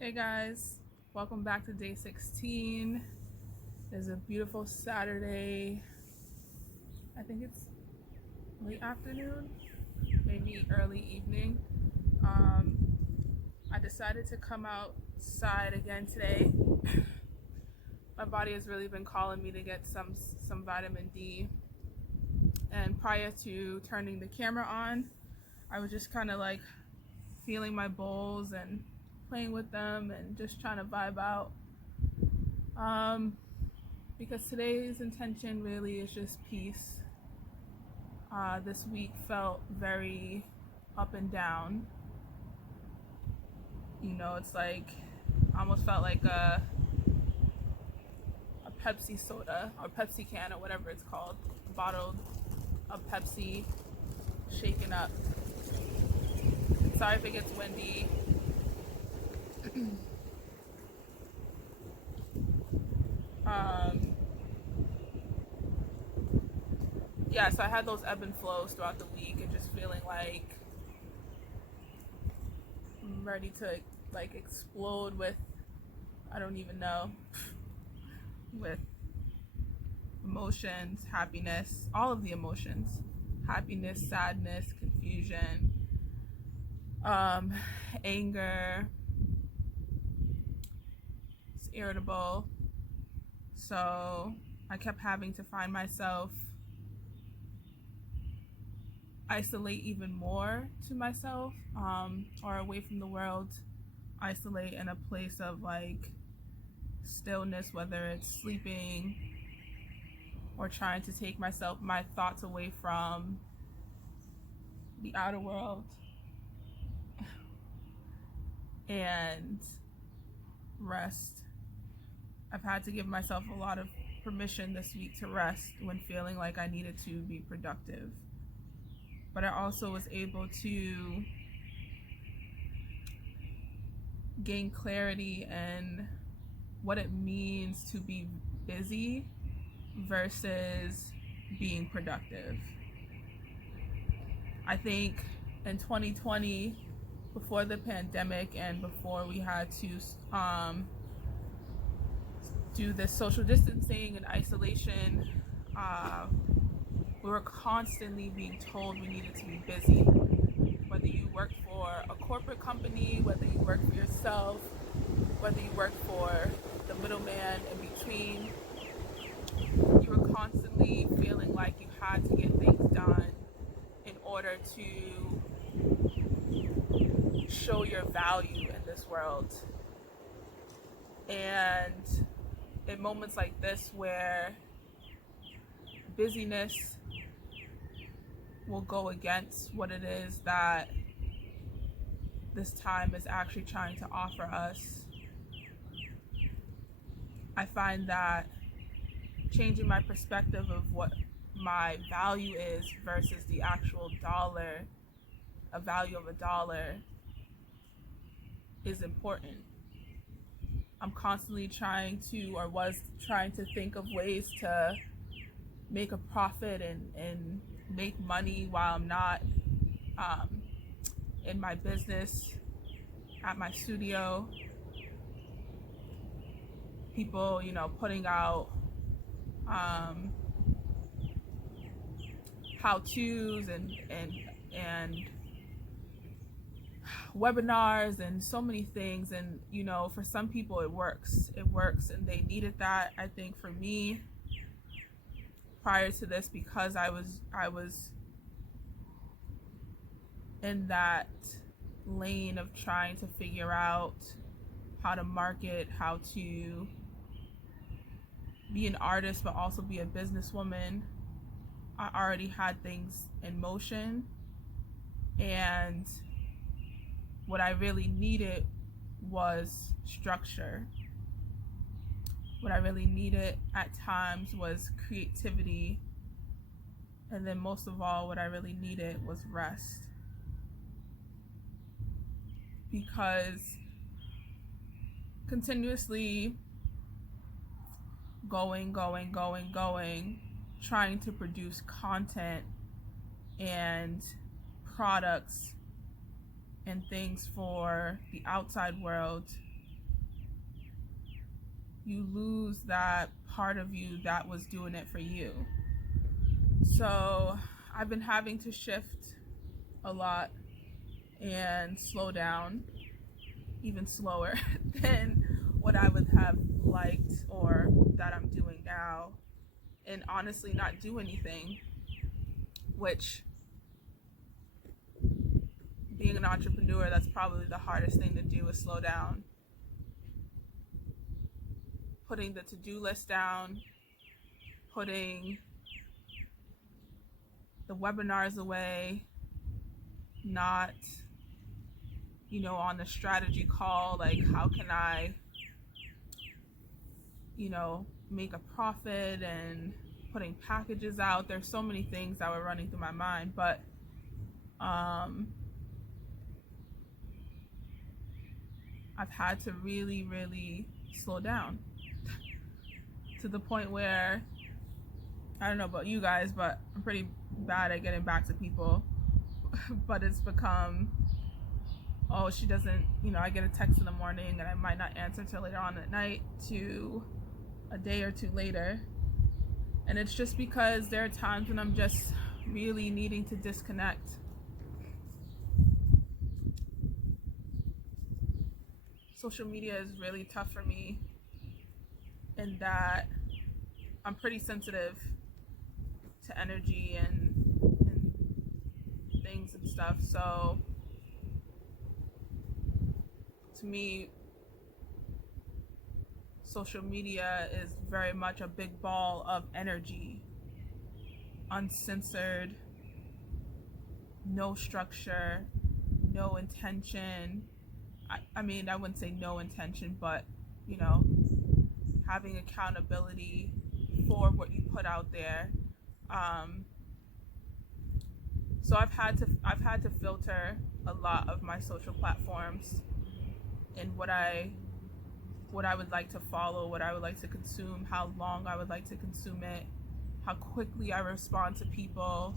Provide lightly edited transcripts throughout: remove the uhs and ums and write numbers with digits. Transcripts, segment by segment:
Hey guys, welcome back to day 16. It's a beautiful Saturday. I think it's late afternoon, maybe early evening. Um, I decided to come outside again today. My body has really been calling me to get some vitamin D. And prior to turning the camera on, I was just kind of like feeling my bowls and playing with them and just trying to vibe out. Um, because today's intention really is just peace. This week felt very up and down. It's like almost felt like a Pepsi soda or Pepsi can or whatever it's called, bottled of Pepsi shaken up. Sorry if it gets windy. um, yeah, so I had those ebb and flows throughout the week and just feeling like I'm ready to like explode with I don't even know with emotions, happiness, all of the emotions, happiness, sadness, confusion, um, anger, it's irritable. So I kept having to find myself isolate even more to myself, or away from the world, isolate in a place of like stillness, whether it's sleeping or trying to take my thoughts away from the outer world and rest. I've had to give myself a lot of permission this week to rest when feeling like I needed to be productive. But I also was able to gain clarity in what it means to be busy versus being productive. I think in 2020, before the pandemic and before we had to do this social distancing and isolation, uh, we were constantly being told we needed to be busy. Whether you work for a corporate company, whether you work for yourself, whether you work for the middleman in between, you were constantly feeling like you had to get things done in order to show your value in this world. And in moments like this where busyness will go against what it is that this time is actually trying to offer us, I find that changing my perspective of what my value is versus the actual dollar, a value of a dollar, is important. I'm constantly trying to, or was trying to think of ways to make a profit and make money while I'm not um, in my business, at my studio. People, putting out um, how-tos and webinars and so many things. And for some people it works and they needed that. I think for me, prior to this, because I was in that lane of trying to figure out how to market, how to be an artist but also be a businesswoman, I already had things in motion. And what I really needed was structure. What I really needed at times was creativity. And then most of all, what I really needed was rest. Because continuously going, trying to produce content and products and things for the outside world you lose that part of you that was doing it for you. So I've been having to shift a lot and slow down even slower than what I would have liked or that I'm doing now, and honestly not do anything, which, being an entrepreneur, that's probably the hardest thing to do, is slow down. Putting the to-do list down, putting the webinars away, not, on the strategy call, like how can I, make a profit, and putting packages out. There's so many things that were running through my mind, but I've had to really, really slow down to the point where, I don't know about you guys, but I'm pretty bad at getting back to people. But it's become, oh, she doesn't, I get a text in the morning and I might not answer till later on at night, to a day or two later. And it's just because there are times when I'm just really needing to disconnect. Social media is really tough for me in that I'm pretty sensitive to energy and things and stuff. So to me, social media is very much a big ball of energy, uncensored, no structure, no intention. I mean, I wouldn't say no intention, but having accountability for what you put out there. So I've had to filter a lot of my social platforms and what I would like to follow, what I would like to consume, how long I would like to consume it, how quickly I respond to people.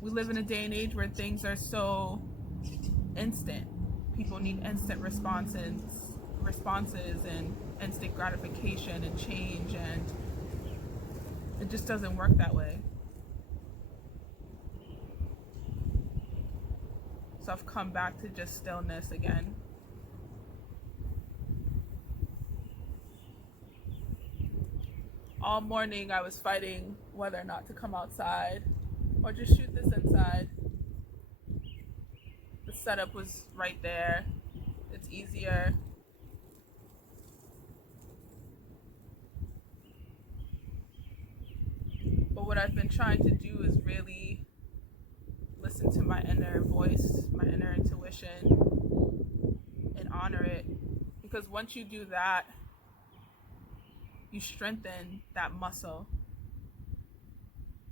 We live in a day and age where things are so instant. People need instant responses and instant gratification and change, and it just doesn't work that way. So I've come back to just stillness again. All morning I was fighting whether or not to come outside or just shoot this inside. The setup was right there. It's easier. But what I've been trying to do is really listen to my inner voice, my inner intuition, and honor it. Because once you do that, you strengthen that muscle.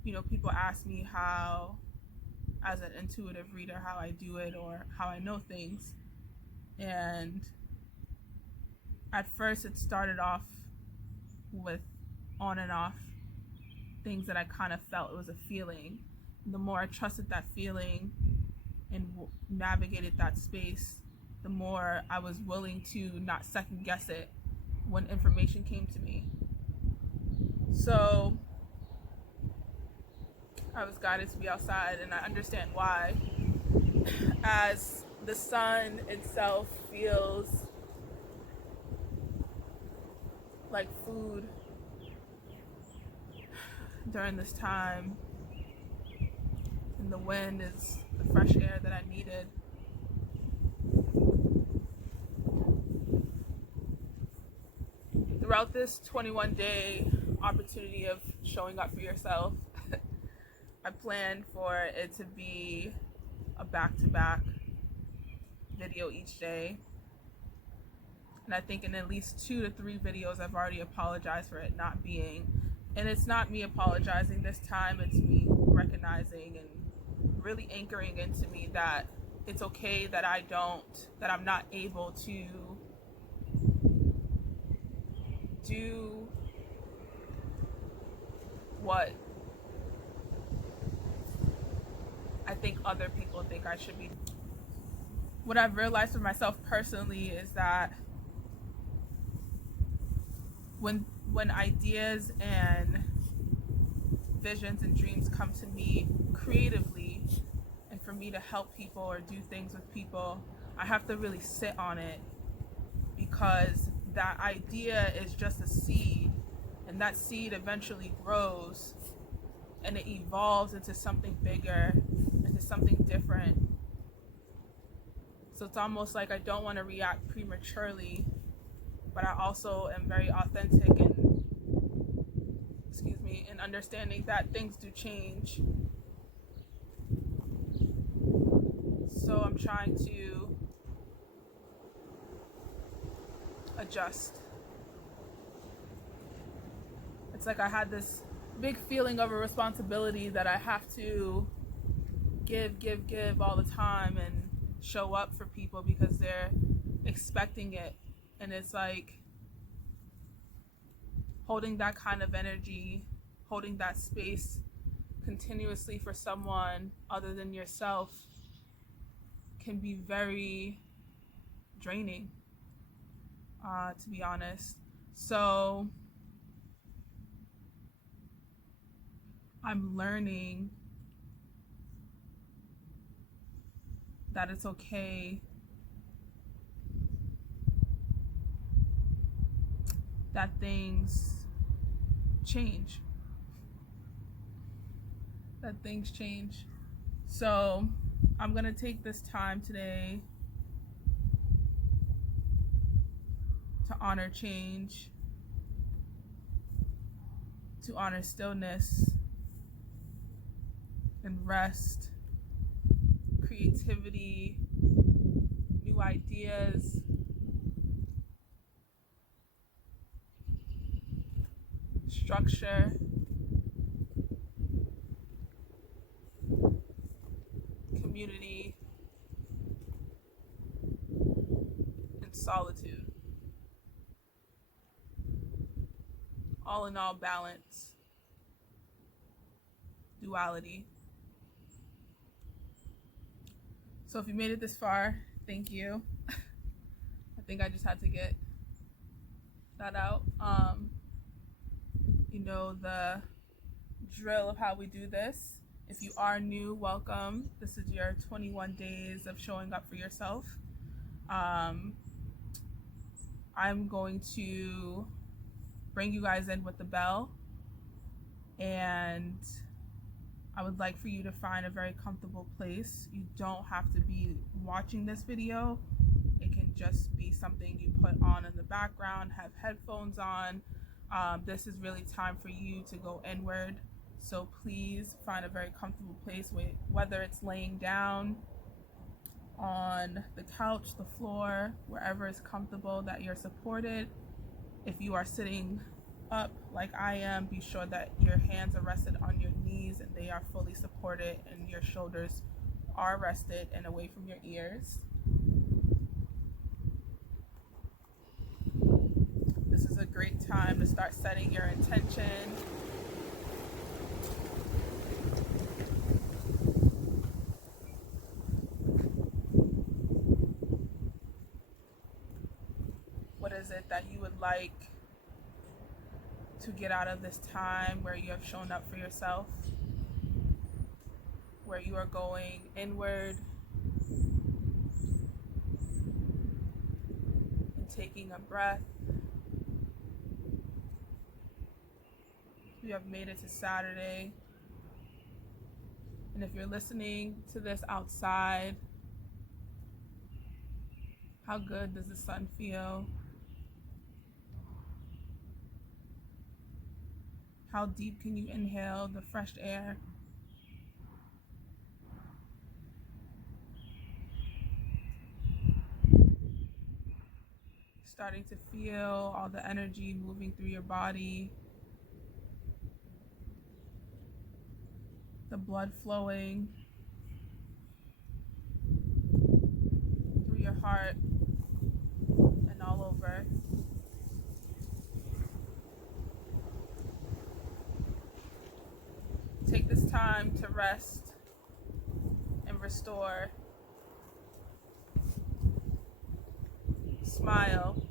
People ask me how, as an intuitive reader, how I do it or how I know things. And at first it started off with on and off things that I kind of felt it was a feeling. The more I trusted that feeling and navigated that space, the more I was willing to not second guess it when information came to me. So I was guided to be outside, and I understand why. As the sun itself feels like food during this time, and the wind is the fresh air that I needed. Throughout this 21-day opportunity of showing up for yourself, I planned for it to be a back-to-back video each day. And I think in at least 2 to 3 videos I've already apologized for it not being. And it's not me apologizing this time, it's me recognizing and really anchoring into me that it's okay that I'm not able to do what I think other people think I should be. What I've realized for myself personally is that when ideas and visions and dreams come to me creatively, and for me to help people or do things with people, I have to really sit on it, because that idea is just a seed, and that seed eventually grows and it evolves into something bigger, into something different. So it's almost like I don't want to react prematurely, but I also am very authentic and in understanding that things do change. So I'm trying to adjust. It's like I had this big feeling of a responsibility that I have to give all the time and show up for people because they're expecting it. And it's like holding that kind of energy, holding that space continuously for someone other than yourself can be very draining, to be honest. So I'm learning that it's okay that things change. That things change. So I'm going to take this time today to honor change, to honor stillness and rest, creativity, new ideas, structure, community, and solitude. All in all, balance, duality. So if you made it this far, thank you. I think I just had to get that out. You know the drill of how we do this. If you are new, welcome. This is your 21 days of showing up for yourself. I'm going to bring you guys in with the bell, and I would like for you to find a very comfortable place. You don't have to be watching this video. It can just be something you put on in the background, have headphones on. This is really time for you to go inward. So please find a very comfortable place, whether it's laying down on the couch, the floor, wherever is comfortable, that you're supported. If you are sitting up like I am, be sure that your hands are rested on your knees and they are fully supported and your shoulders are rested and away from your ears. This is a great time to start setting your intention. What is it that you would like to get out of this time where you have shown up for yourself, where you are going inward and taking a breath? You have made it to Saturday. And if you're listening to this outside, how good does the sun feel? How deep can you inhale the fresh air? Starting to feel all the energy moving through your body, the blood flowing through your heart and all over. Take this time to rest and restore. Smile.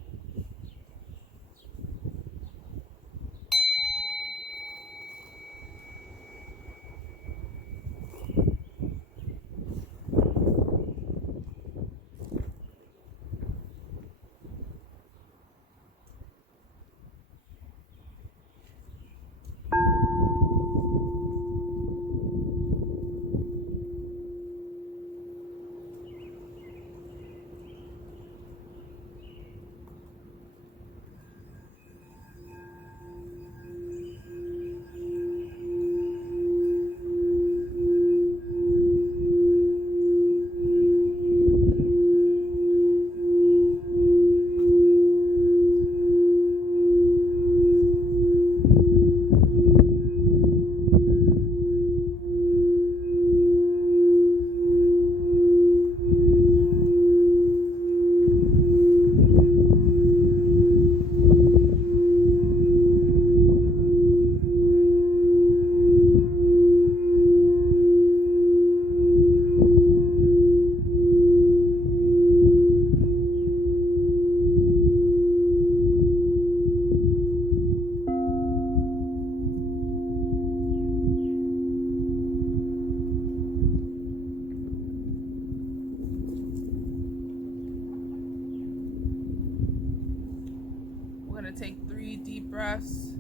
to take 3 deep breaths,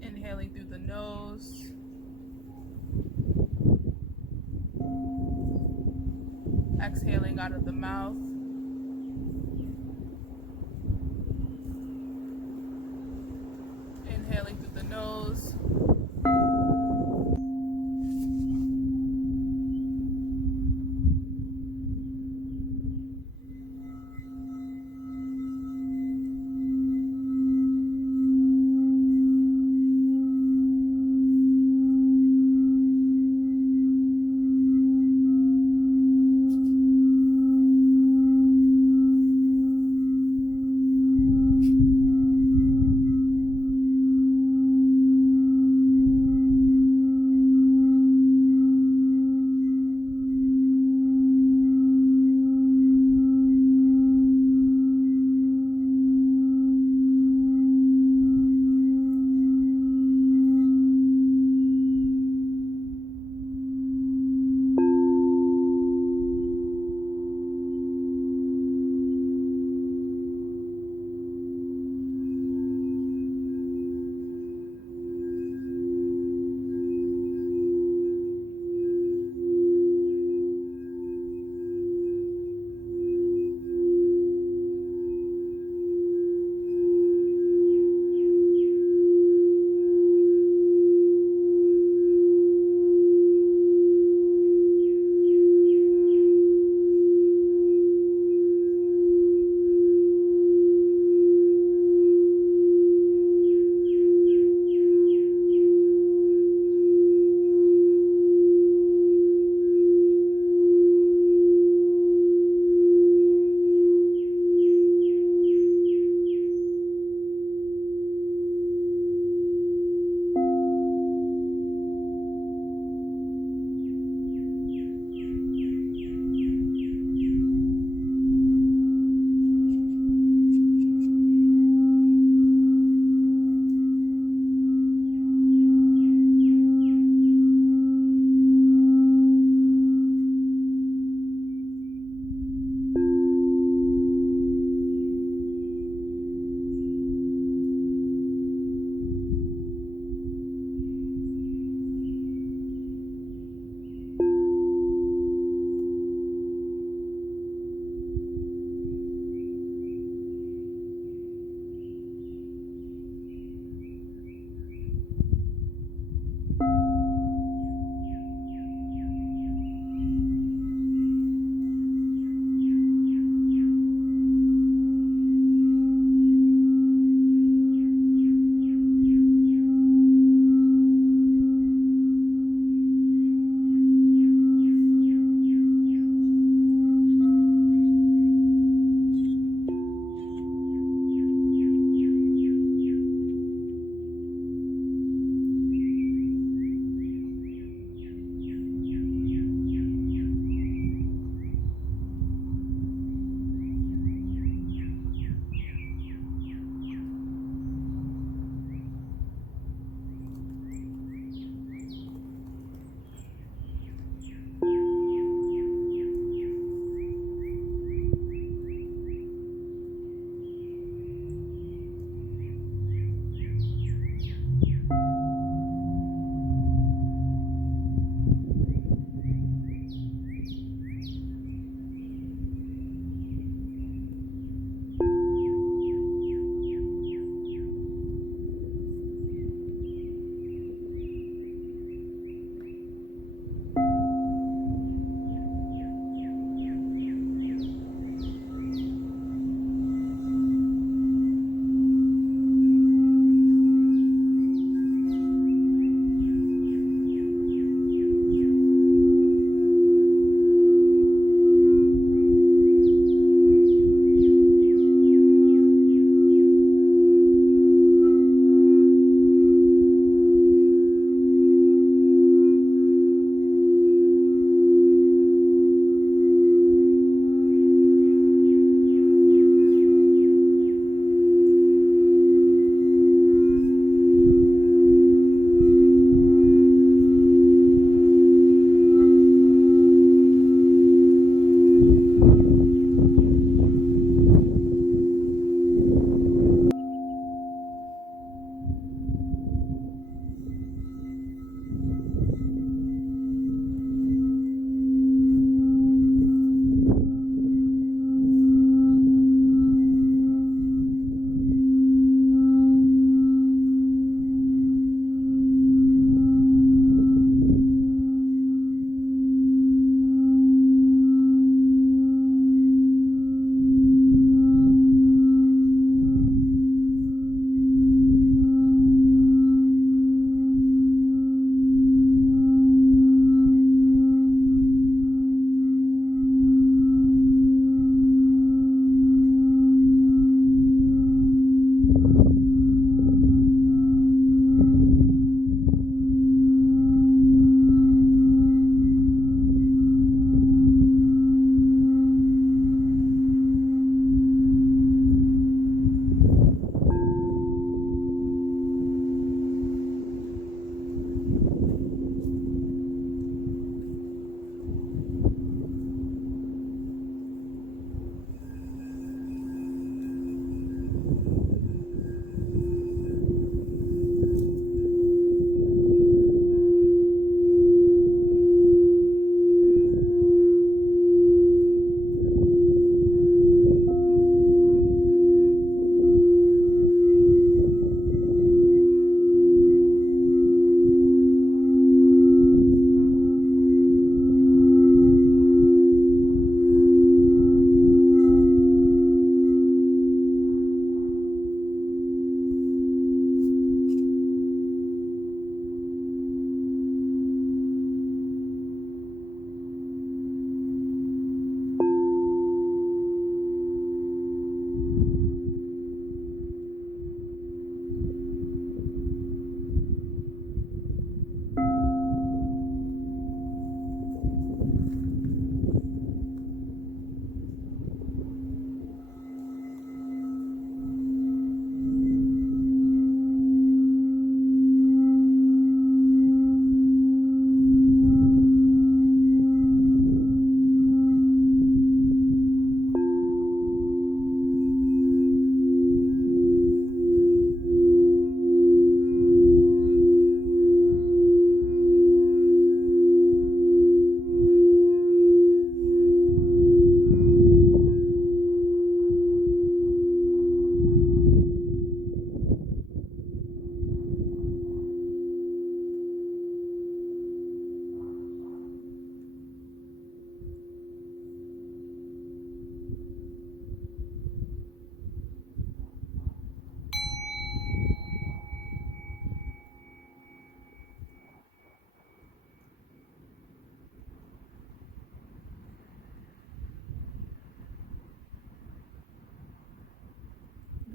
inhaling through the nose, exhaling out of the mouth. Inhaling through the nose.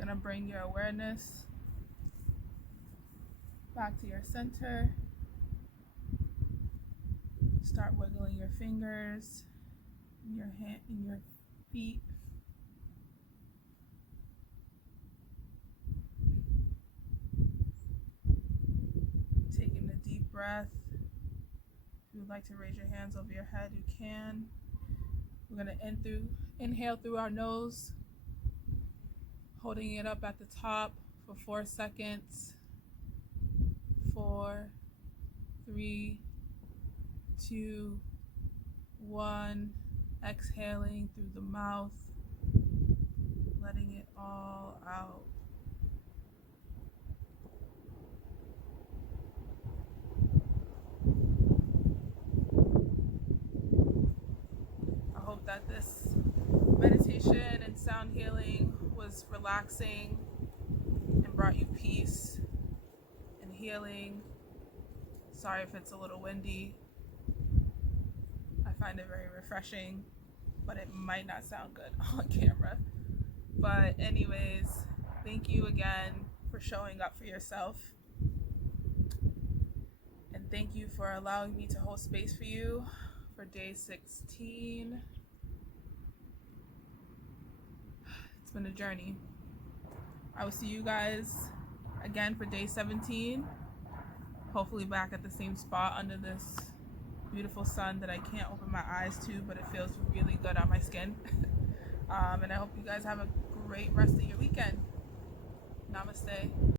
gonna bring your awareness back to your center. Start wiggling your fingers, your hand, and your feet. Taking a deep breath. If you would like to raise your hands over your head, you can. We're gonna inhale through our nose, holding it up at the top for 4 seconds. 4, 3, 2, 1. Exhaling through the mouth, letting it all out. I hope that this meditation and sound healing was relaxing and brought you peace and healing. Sorry if it's a little windy. I find it very refreshing, but it might not sound good on camera. But anyways, thank you again for showing up for yourself. And thank you for allowing me to hold space for you for day 16. It's been a journey. I will see you guys again for day 17. Hopefully back at the same spot under this beautiful sun that I can't open my eyes to, but it feels really good on my skin. And I hope you guys have a great rest of your weekend. Namaste.